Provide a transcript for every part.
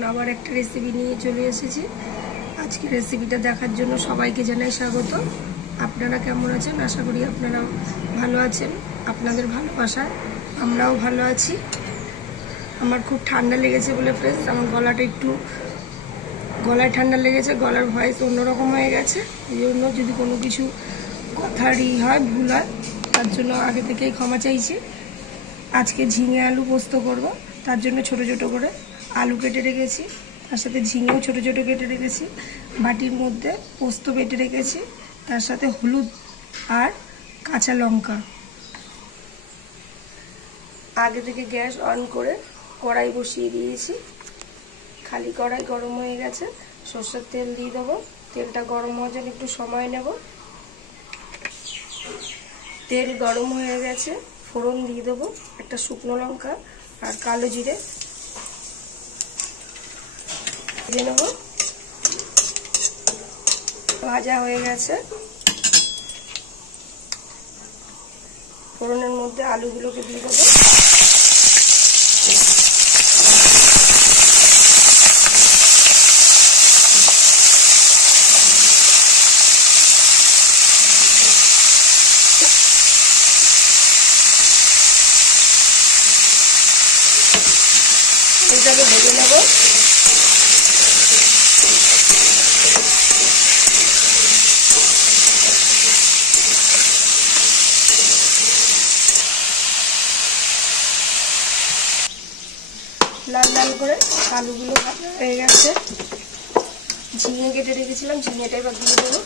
নতুন আবার একটা রেসিপি নিয়ে চলে এসেছি। আজকে রেসিপিটা দেখার জন্য সবাইকে জানাই স্বাগত। আপনারা কেমন আছেন? আশা করি আপনারা ভালো আছেন। আপনাদের ভালোবাসায় আমরাও ভালো আছি। আমার খুব ঠান্ডা লেগেছে বলে ফ্রেন্ডস আমার গলাটা একটু গলায় ঠান্ডা লেগেছে, গলার ভয়েস অন্যরকম হয়ে গেছে। এই জন্য যদি কোনো কিছু কথারই হয়, ভুল হয়, তার জন্য আগে থেকেই ক্ষমা চাইছি। আজকে ঝিঙে আলু পোস্ত করব, তার জন্য ছোট ছোট করে আলু কেটে রেখেছি, তার সাথে ঝিঙেও ছোট ছোট কেটে রেখেছি। বাটির মধ্যে পোস্ত বেটে রেখেছি, তার সাথে হলুদ আর কাঁচা লঙ্কা। আগে থেকে গ্যাস অন করে কড়াই বসিয়ে দিয়েছি। খালি কড়াই গরম হয়ে গেছে, সরষের তেল দিয়ে দেবো। তেলটা গরম হওয়ার জন্য একটু সময় নেব। তেল গরম হয়ে গেছে, ফোড়ন দিয়ে দেবো, একটা শুকনো লঙ্কা আর কালো জিরে ভেজে নেব। ভাজা হয়ে গেছে, ফোড়নের মধ্যে আলুগুলোকে দিয়ে দেবো। এটাকে ভেজে নেব। লাল লাল করে আলুগুলো ভাজা হয়ে গেছে। ঝিঙে কেটে রেখেছিলাম, ঝিঙেটা এবার দিয়ে দেবো।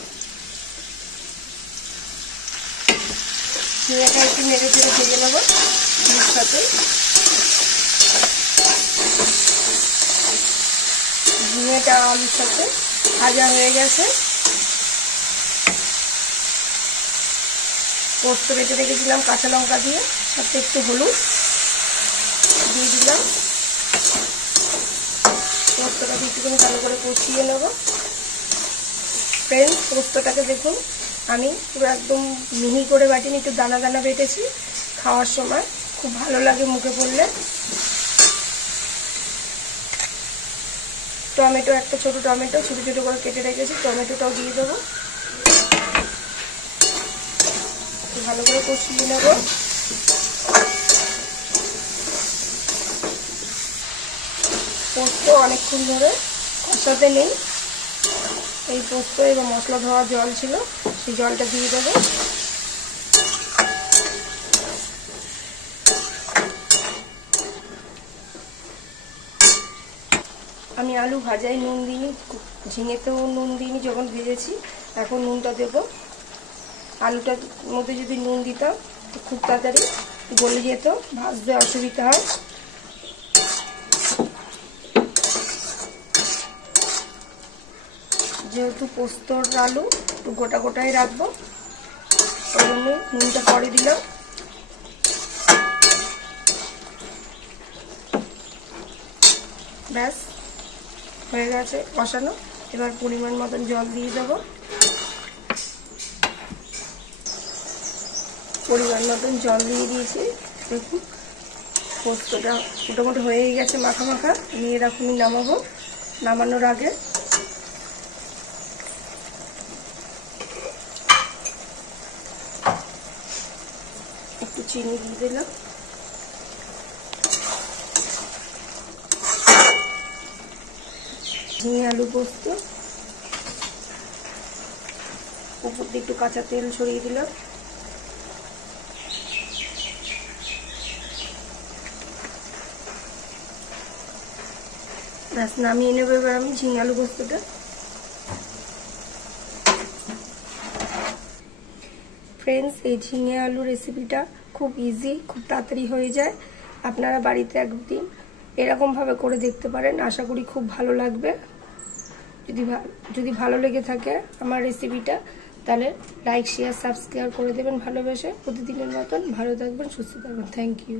ঝিঙেটা একটু নেড়ে চেড়ে ভেজে নেবো এর সাথে। ঝিঙেটা আলুর সাথে ভাজা হয়ে গেছে। পোস্ত বেটে রেখেছিলাম কাঁচা লঙ্কা দিয়ে, সাথে একটু হলুদ দিয়ে দিলাম। পোস্তটাকে একটুখানি ভালো করে কষিয়ে নেব। ফ্রেন্ডস, পোস্তটাকে দেখুন আমি পুরো একদম মিহি করে বাটিনি, একটু দানা দানা বেটেছি। খাওয়ার সময় খুব ভালো লাগে মুখে পড়লে। টমেটো, একটা ছোট টমেটো ছোট ছোট করে কেটে রেখেছি, টমেটোটাও দিয়ে দেবো। ভালো করে কষিয়ে নেব। পোস্ত অনেকক্ষণ ধরে কষাতে নেই। এই পোস্ত এবং মশলা ধোয়া জল ছিল, সেই জলটা দিয়ে দেবো। আমি আলু ভাজায় নুন দিইনি, ঝিঙেতেও নুন দিইনি যখন ভেজেছি। এখন নুনটা দেবো। আলুটার মধ্যে যদি নুন দিতাম তো খুব তাড়াতাড়ি গলে যেত, ভাজতে অসুবিধা হয়। যেহেতু পোস্তর আলু একটু গোটা গোটাই রাখবো, ওই জন্য নুনটা পরে দিলাম। ব্যাস হয়ে গেছে কষানো। এবার পরিমাণ মতন জল দিয়ে দেবো। পরিমাণ মতন জল দিয়ে দিয়েছি। দেখুন পোস্তটা মোটামুটি হয়েই গেছে, মাখা মাখা। নিয়ে এরকমই নামাবো। নামানোর আগে একটু চিনি দিয়ে দিলাম। ঝিঙে আলু পোস্ত, উপর দিয়ে একটু কাঁচা তেল ছড়িয়ে দিলাম। ব্যাস নামিয়ে নেবো এবার আমি ঝিঙে আলু পোস্তটা। ফ্রেন্ডস, এই ঝিঙে আলু রেসিপিটা খুব ইজি, খুব তাড়াতাড়ি হয়ে যায়। আপনারা বাড়িতে একদিন এরকমভাবে করে দেখতে পারেন, আশা করি খুব ভালো লাগবে। যদি ভালো লেগে থাকে আমার রেসিপিটা, তাহলে লাইক শেয়ার সাবস্ক্রাইব করে দেবেন ভালোবেসে। প্রতিদিনের মতন ভালো থাকবেন, সুস্থ থাকবেন। Thank you.